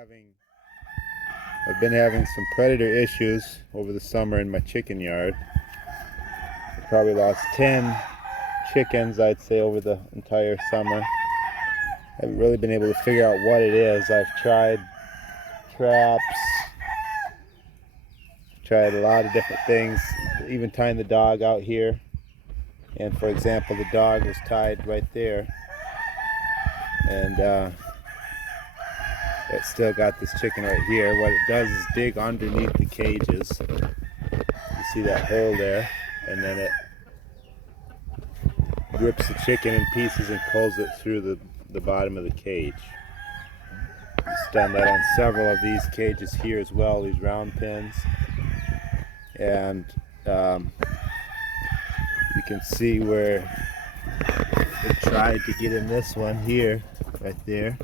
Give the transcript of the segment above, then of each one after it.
I've been having some predator issues over the summer in my chicken yard. I probably lost 10 chickens, I'd say, over the entire summer. I haven't really been able to figure out what it is. I've tried traps, tried a lot of different things, even tying the dog out here. And for example, the dog was tied right there, and it still got this chicken right here. What it does is dig underneath the cages. You see that hole there, and then it rips the chicken in pieces and pulls it through the bottom of the cage. It's done that on several of these cages here as well, these round pins. And you can see where it tried to get in this one here, right there.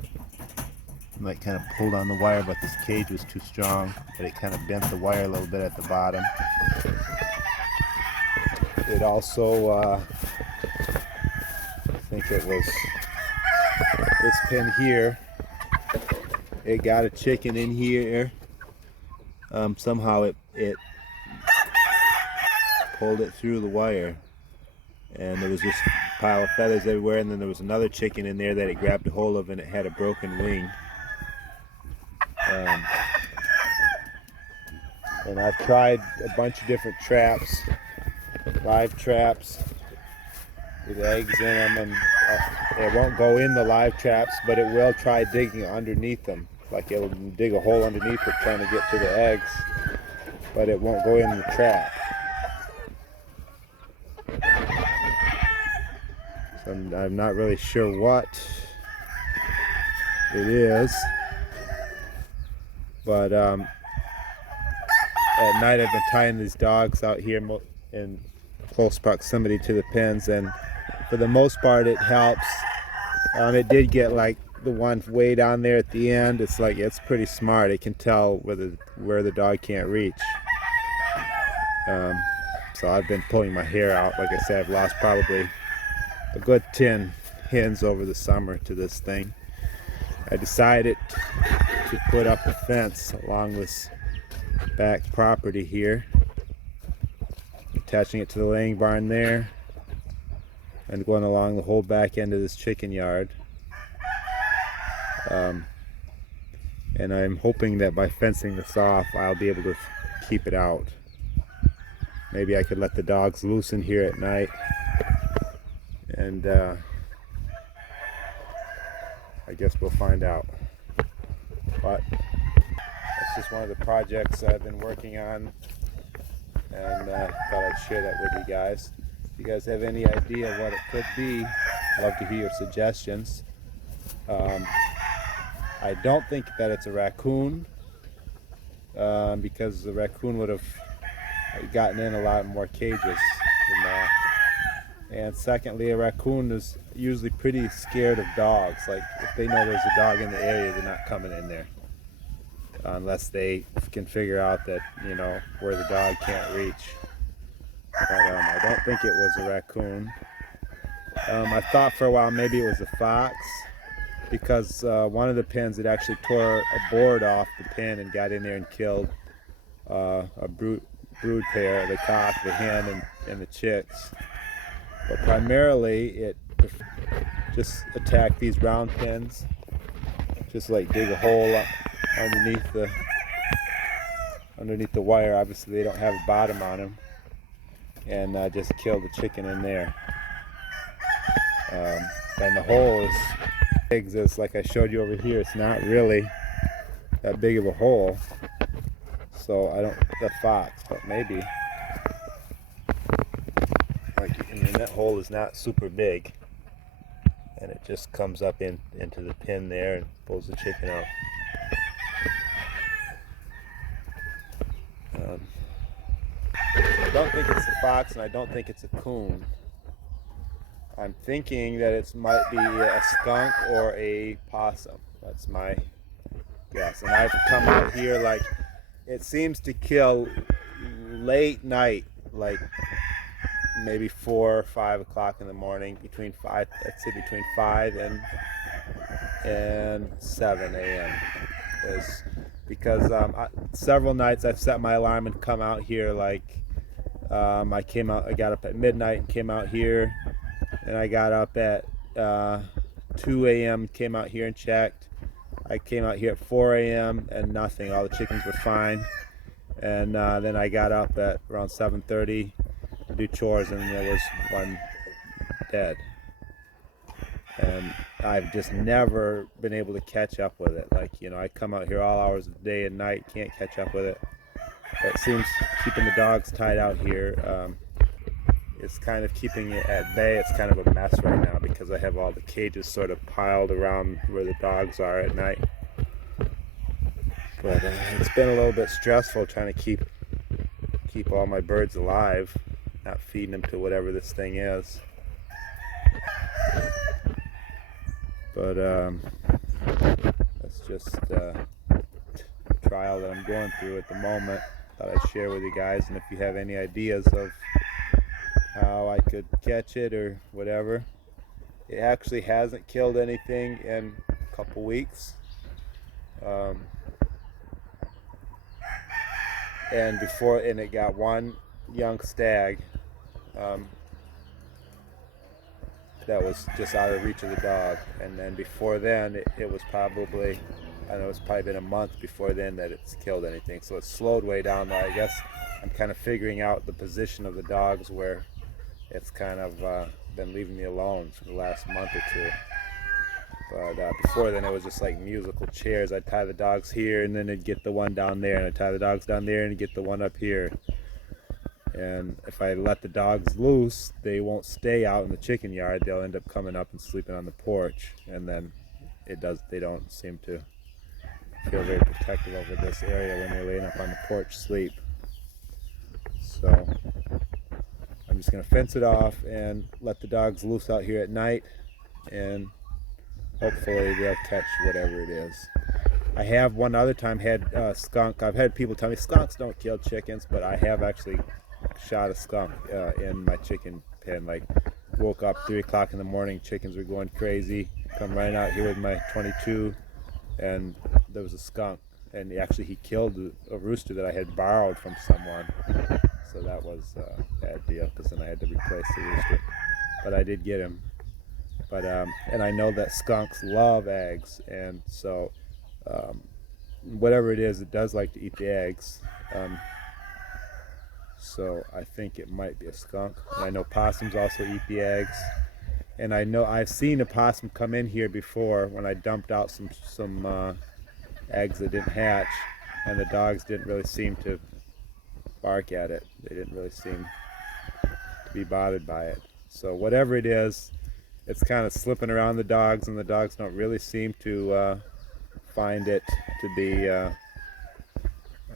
It might kind of pulled on the wire, but this cage was too strong, but it kind of bent the wire a little bit at the bottom. It also, I think it was this pin here. It got a chicken in here. Somehow it pulled it through the wire, and there was just a pile of feathers everywhere, and then there was another chicken in there that it grabbed a hold of, and it had a broken wing. And I've tried a bunch of different traps, live traps with eggs in them, and it won't go in the live traps, but it will try digging underneath them. Like it'll dig a hole underneath it trying to get to the eggs, but it won't go in the trap. So I'm not really sure what it is, but at night I've been tying these dogs out here in close proximity to the pens, and for the most part it helps. It did get like the one way down there at the end. It's like, it's pretty smart. It can tell where the dog can't reach. So I've been pulling my hair out. Like I said, I've lost probably a good 10 hens over the summer to this thing. I decided to put up a fence along this back property here, attaching it to the laying barn there, and going along the whole back end of this chicken yard. And I'm hoping that by fencing this off, I'll be able to keep it out. Maybe I could let the dogs loose in here at night, and I guess we'll find out. But that's just one of the projects I've been working on, and thought I'd share that with you guys. If you guys have any idea what it could be, I'd love to hear your suggestions. I don't think that it's a raccoon, because the raccoon would have gotten in a lot more cages than that. And secondly, a raccoon is usually pretty scared of dogs. Like, if they know there's a dog in the area, they're not coming in there unless they can figure out that, where the dog can't reach. But I don't think it was a raccoon. I thought for a while maybe it was a fox, because one of the pens, it actually tore a board off the pen and got in there and killed a brood pair, the cock, the hen, and the chicks. But primarily it just attacked these round pens, just like dig a hole underneath the wire. Obviously they don't have a bottom on them, and just killed the chicken in there. And the hole is big, as like I showed you over here. It's not really that big of a hole, so I don't, the fox, but maybe. That hole is not super big, and it just comes up into the pin there and pulls the chicken out. I don't think it's a fox, and I don't think it's a coon. I'm thinking that it might be a skunk or a possum. That's my guess. And I've come out here, like, it seems to kill late night, like maybe 4 or 5 o'clock in the morning, between 5 and 7 a.m. is because several nights I've set my alarm and come out here. Like I got up at midnight and came out here, and I got up at 2 a.m. came out here and checked. I came out here at 4 a.m. and nothing. All the chickens were fine. And then I got up at around 7:30 to do chores, and there was one dead. And I've just never been able to catch up with it. Like, you know, I come out here all hours of the day and night, can't catch up with it. It seems keeping the dogs tied out here is kind of keeping it at bay. It's kind of a mess right now because I have all the cages sort of piled around where the dogs are at night. But it's been a little bit stressful trying to keep all my birds alive, not feeding them to whatever this thing is. But that's just a trial that I'm going through at the moment. Thought I'd share with you guys, and if you have any ideas of how I could catch it or whatever. It actually hasn't killed anything in a couple weeks. And it got one young stag that was just out of reach of the dog, and then before then it was probably, I know it's probably been a month before then that it's killed anything. So it's slowed way down now. I guess I'm kind of figuring out the position of the dogs where it's kind of been leaving me alone for the last month or two. But before then it was just like musical chairs. I'd tie the dogs here and then I'd get the one down there, and I'd tie the dogs down there and get the one up here. And if I let the dogs loose, they won't stay out in the chicken yard. They'll end up coming up and sleeping on the porch, and then they don't seem to feel very protective over this area when they're laying up on the porch sleep. So I'm just going to fence it off and let the dogs loose out here at night, and hopefully they'll catch whatever it is. I have one other time had skunk. I've had people tell me skunks don't kill chickens, but I have actually shot a skunk in my chicken pen. Like, woke up 3 o'clock in the morning, chickens were going crazy. Come right out here with my 22, and there was a skunk. And he killed a rooster that I had borrowed from someone. So that was a bad deal, because then I had to replace the rooster. But I did get him. But and I know that skunks love eggs, and so whatever it is, it does like to eat the eggs. So I think it might be a skunk. And I know possums also eat the eggs. And I know I've seen a possum come in here before when I dumped out some eggs that didn't hatch, and the dogs didn't really seem to bark at it. They didn't really seem to be bothered by it. So whatever it is, it's kind of slipping around the dogs, and the dogs don't really seem to find it to be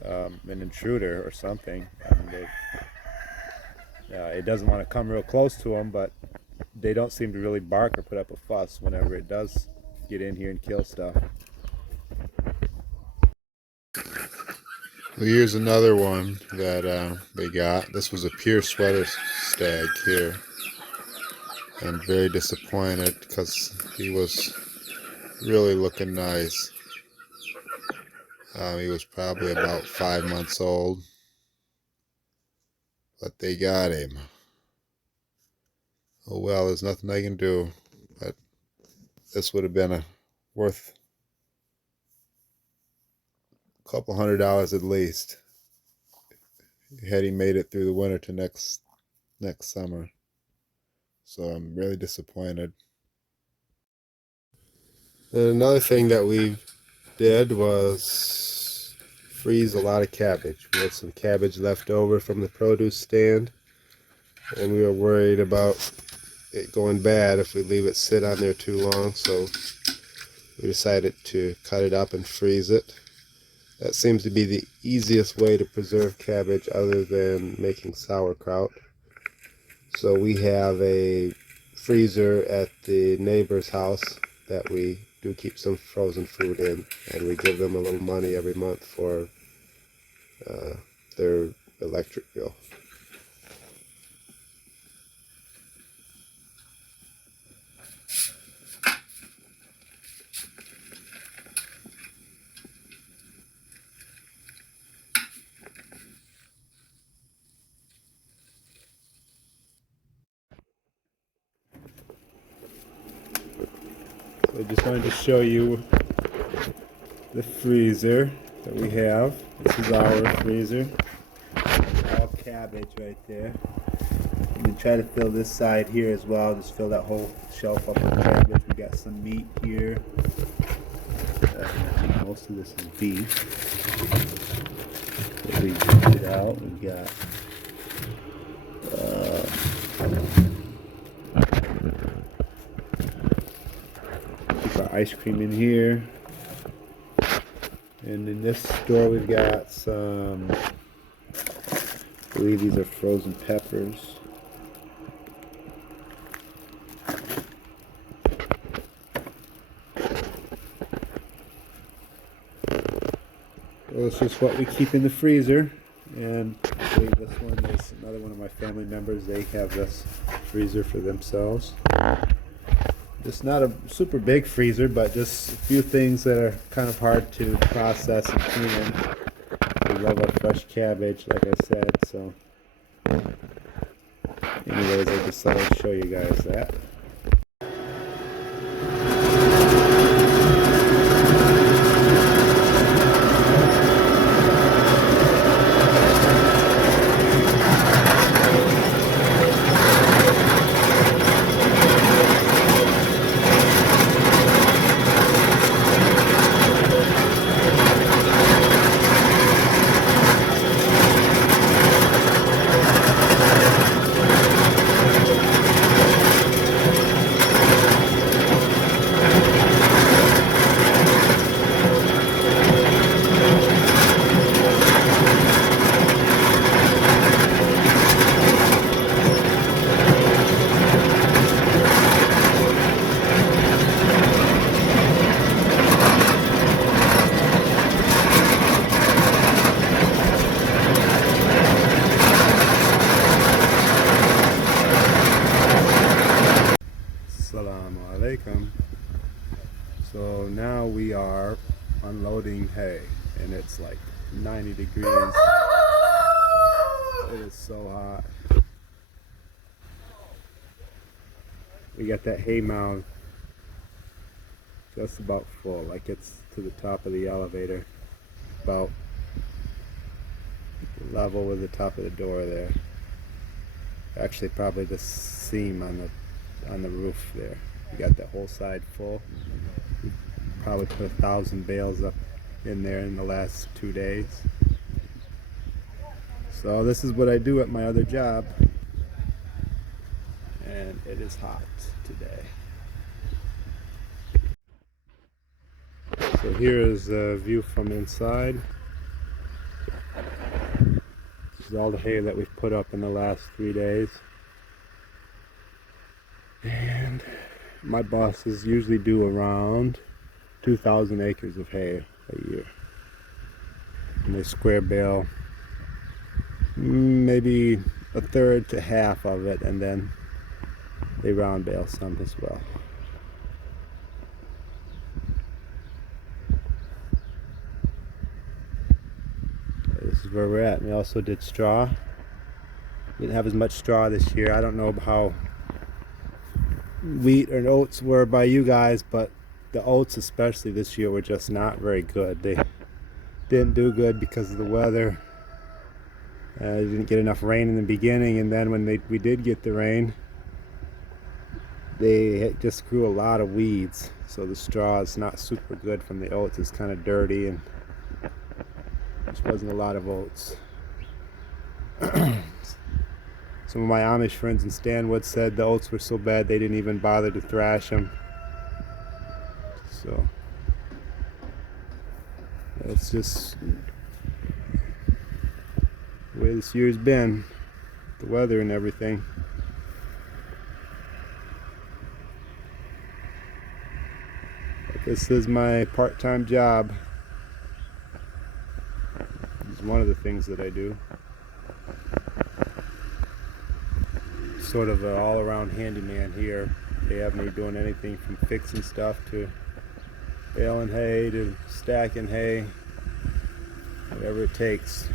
an intruder or something. I mean, it doesn't want to come real close to them, but they don't seem to really bark or put up a fuss whenever it does get in here and kill stuff. Well, here's another one that they got. This was a pure sweater stag here. I'm very disappointed because he was really looking nice. He was probably about 5 months old, but they got him. Oh well, there's nothing I can do, but this would have been worth a couple $100 at least had he made it through the winter to next summer. So I'm really disappointed. And another thing that we did was freeze a lot of cabbage. We had some cabbage left over from the produce stand, and we were worried about it going bad if we leave it sit on there too long, so we decided to cut it up and freeze it. That seems to be the easiest way to preserve cabbage other than making sauerkraut. So we have a freezer at the neighbor's house that we do keep some frozen food in, and we give them a little money every month for their electric bill. I just wanted to show you the freezer that we have. This is our freezer. All cabbage right there. You can try to fill this side here as well. Just fill that whole shelf up with cabbage. We got some meat here. I think most of this is beef. If we get it out, we got keep our ice cream in here. And in this store we've got some, I believe these are frozen peppers. Well, this is what we keep in the freezer. And I believe this one is another one of my family members. They have this freezer for themselves. It's not a super big freezer, but just a few things that are kind of hard to process and clean. We love our fresh cabbage, like I said, so anyways, I just thought I'd show you guys that. Assalamu alaikum. So now we are unloading hay, and it's like 90 degrees. It is so hot. We got that hay mound just about full, like it's to the top of the elevator, about level with the top of the door there. Actually, probably the seam on the roof there. We got that whole side full. We probably put 1,000 bales up in there in the last 2 days. So this is what I do at my other job, and it is hot today. So here is a view from inside. This is all the hay that we've put up in the last 3 days. And my bosses usually do around 2,000 acres of hay a year. And they square bale maybe a third to half of it, and then they round bale some as well. This is where we're at. We also did straw. We didn't have as much straw this year. I don't know how wheat or oats were by you guys, but the oats especially this year were just not very good. They didn't do good because of the weather. They didn't get enough rain in the beginning, and then when we did get the rain, they just grew a lot of weeds. So the straw is not super good from the oats. It's kind of dirty, and just wasn't a lot of oats. Some of my Amish friends in Stanwood said the oats were so bad they didn't even bother to thrash them. So that's just the way this year's been, the weather and everything. But this is my part-time job. This is one of the things that I do. Sort of an all-around handyman here. They have me doing anything from fixing stuff to baling hay to stacking hay, whatever it takes.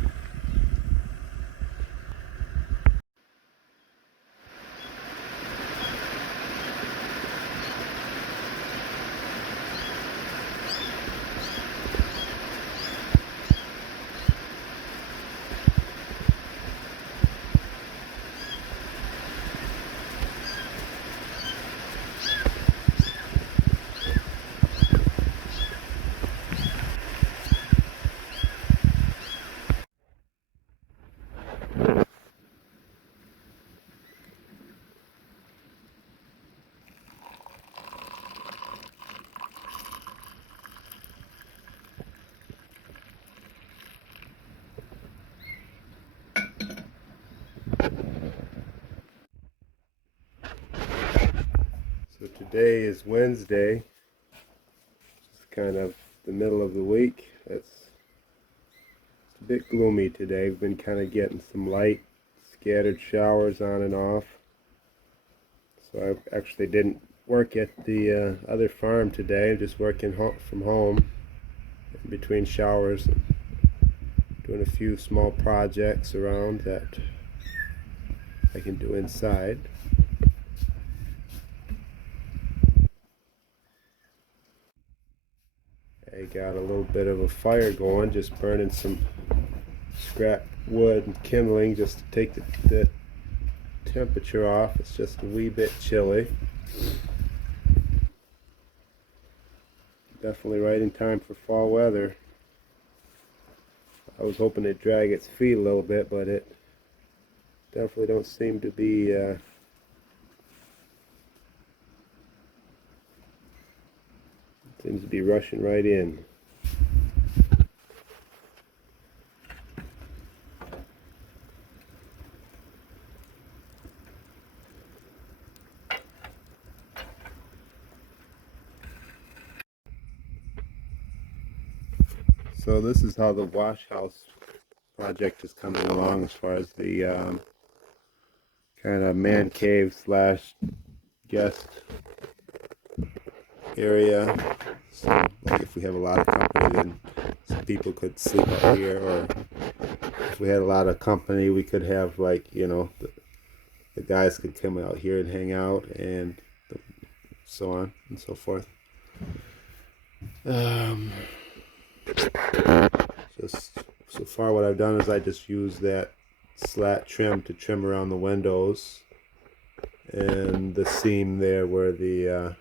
So today is Wednesday, it's kind of the middle of the week. It's a bit gloomy today. We've been kind of getting some light scattered showers on and off. So I actually didn't work at the other farm today. I'm just working from home in between showers, and doing a few small projects around that I can do inside. I got a little bit of a fire going, just burning some scrap wood and kindling just to take the temperature off. It's just a wee bit chilly. Definitely right in time for fall weather. I was hoping it'd drag its feet a little bit, but it definitely don't seem to be seems to be rushing right in. So this is how the wash house project is coming along, as far as the kind of man cave slash guest area. So like if we have a lot of company, then some people could sleep out here, or if we had a lot of company, we could have, like, the guys could come out here and hang out, and so on and so forth. Just so far what I've done is I just use that slat trim to trim around the windows and the seam there where the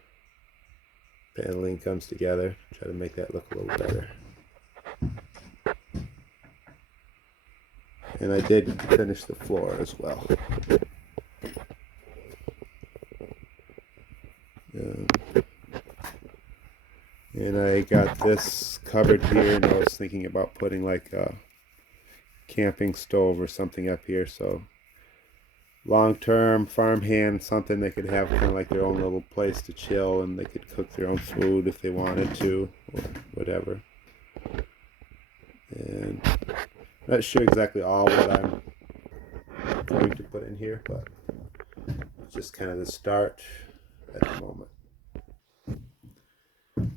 paneling comes together. Try to make that look a little better. And I did finish the floor as well. And I got this covered here, and I was thinking about putting like a camping stove or something up here, so long-term farmhand, something they could have kind of like their own little place to chill, and they could cook their own food if they wanted to, or whatever. And I'm not sure exactly all what I'm going to put in here, but it's just kind of the start at the moment.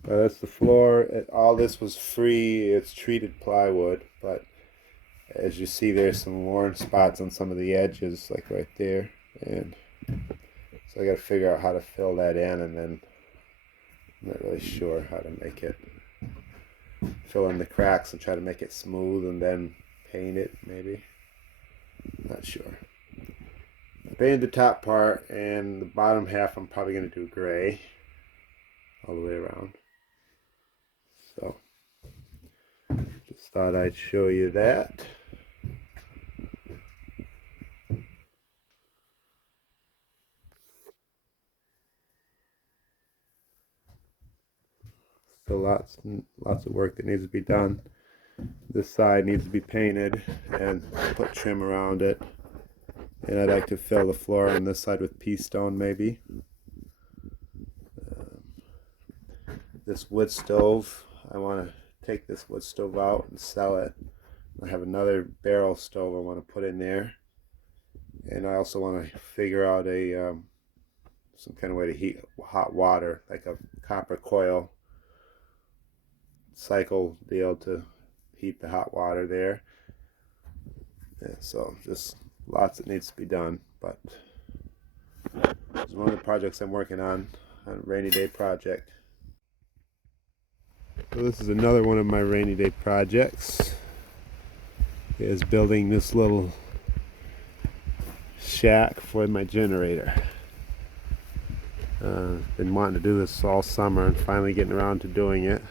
That's the floor. All this was free. It's treated plywood, but as you see, there's some worn spots on some of the edges, like right there, and so I got to figure out how to fill that in, and then I'm not really sure how to make it fill in the cracks and try to make it smooth, and then paint it maybe. Not sure. I painted the top part, and the bottom half I'm probably going to do gray all the way around. So just thought I'd show you that. So lots of work that needs to be done. This side needs to be painted and put trim around it. And I'd like to fill the floor on this side with pea stone maybe. This wood stove, I want to take this wood stove out and sell it. I have another barrel stove I want to put in there. And I also want to figure out some kind of way to heat hot water, like a copper coil cycle deal to heat the hot water there. Yeah, so just lots that needs to be done, but it's one of the projects I'm working on a rainy day project. So this is another one of my rainy day projects, is building this little shack for my generator. Been wanting to do this all summer and finally getting around to doing it.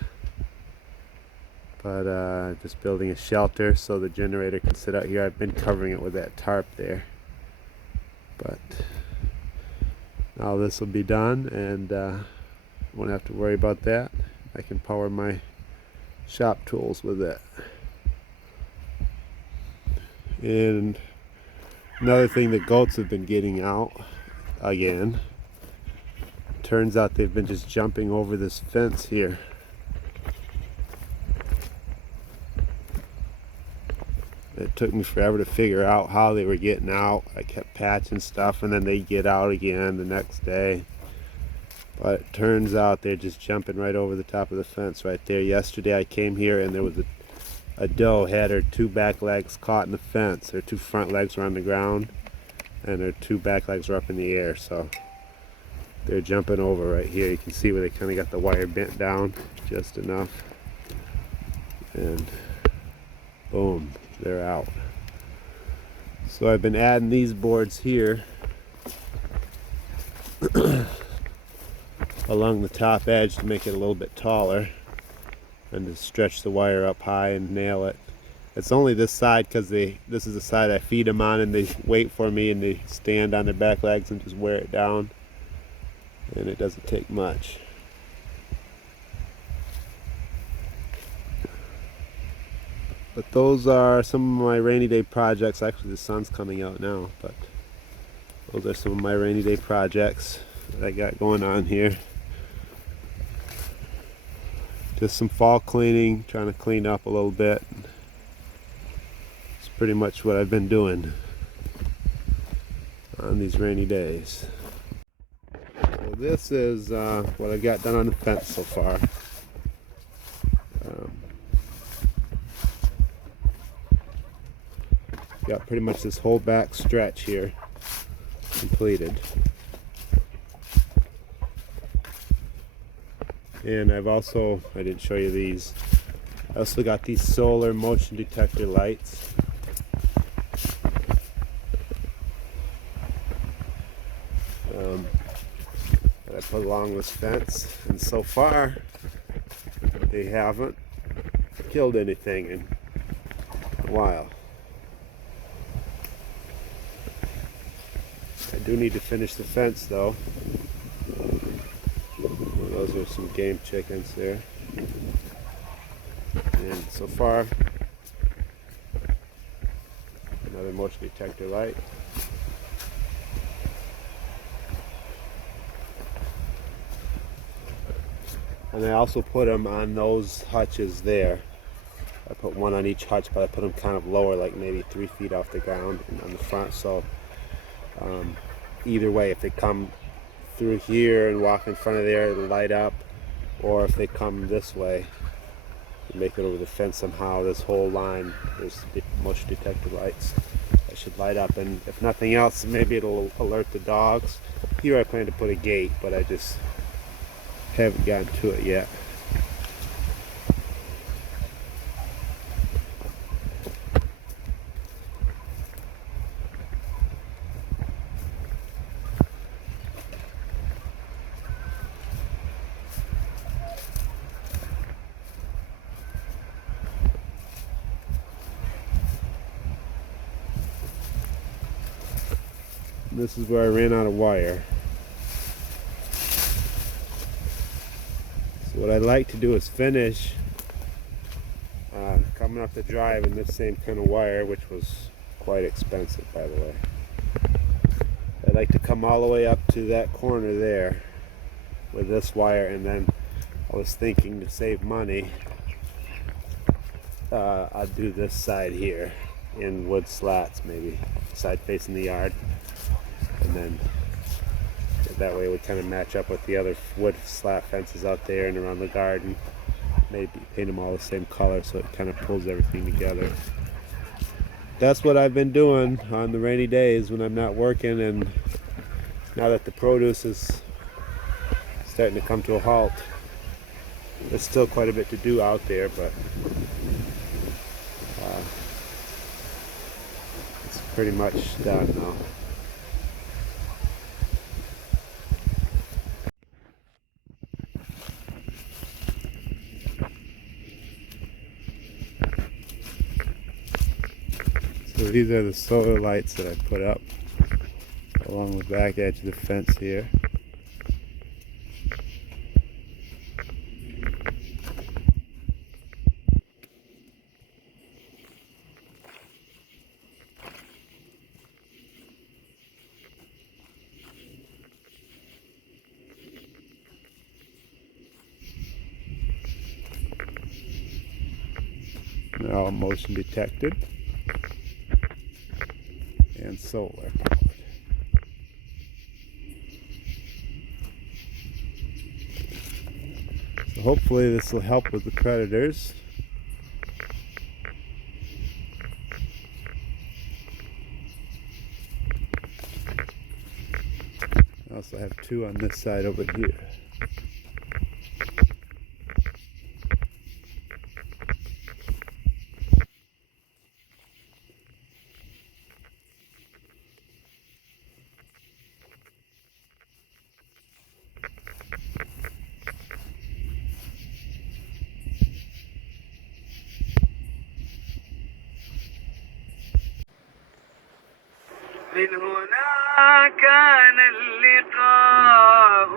But just building a shelter so the generator can sit out here. I've been covering it with that tarp there. But now this will be done, and won't have to worry about that. I can power my shop tools with it. And another thing, the goats have been getting out again turns out they've been just jumping over this fence here. It took me forever to figure out how they were getting out. I kept patching stuff and then they get out again the next day. But it turns out they're just jumping right over the top of the fence right there. Yesterday I came here and there was a doe had her 2 back legs caught in the fence. Her 2 front legs were on the ground and her 2 back legs were up in the air. So they're jumping over right here. You can see where they kind of got the wire bent down just enough. And boom, they're out. So I've been adding these boards here along the top edge to make it a little bit taller and to stretch the wire up high and nail it. It's only this side because this is the side I feed them on and they wait for me and they stand on their back legs and just wear it down. And it doesn't take much. But those are some of my rainy day projects. Actually, the sun's coming out now, but those are some of my rainy day projects that I got going on here. Just some fall cleaning, trying to clean up a little bit. It's pretty much what I've been doing on these rainy days. So this is what I got done on the fence so far. Got pretty much this whole back stretch here completed. And I've also, I didn't show you these, I also got these solar motion detector lights. That I put along this fence, and so far they haven't killed anything in a while. I do need to finish the fence though. Those are some game chickens there. And so far, another motion detector light. And I also put them on those hutches there. I put one on each hutch, but I put them kind of lower, like maybe 3 feet off the ground and on the front. So either way, if they come through here and walk in front of there, it'll light up. Or if they come this way and make it over the fence somehow, this whole line, there's motion detector lights that should light up. And if nothing else, maybe it'll alert the dogs. Here I plan to put a gate, but I just haven't gotten to it yet. This is where I ran out of wire. So what I'd like to do is finish coming up the drive in this same kind of wire, which was quite expensive, by the way. I'd like to come all the way up to that corner there with this wire, and then I was thinking to save money, I'd do this side here in wood slats, maybe side facing the yard. And then that way it would kind of match up with the other wood slat fences out there and around the garden. Maybe paint them all the same color so it kind of pulls everything together. That's what I've been doing on the rainy days when I'm not working, and now that the produce is starting to come to a halt. There's still quite a bit to do out there, but it's pretty much done now. So these are the solar lights that I put up along the back edge of the fence here. all motion detected and solar powered. So hopefully this will help with the predators. I also have two on this side over here. من هنا كان اللقاء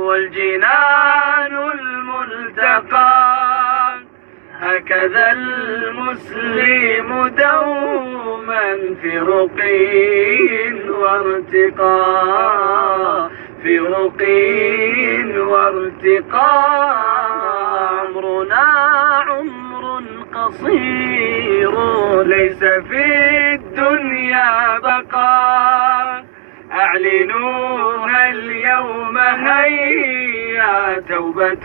والجنان الملتقى، هكذا المسلم دوما في رقي وارتقاء، في رقي وارتقاء. عمرنا عمر قصير ليس في الدنيا بقاء، أعلنوها اليوم هيا، توبة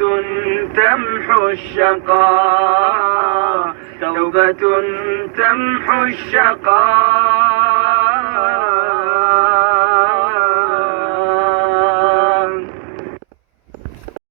تمحو الشقاء، توبة تمحو الشقاء.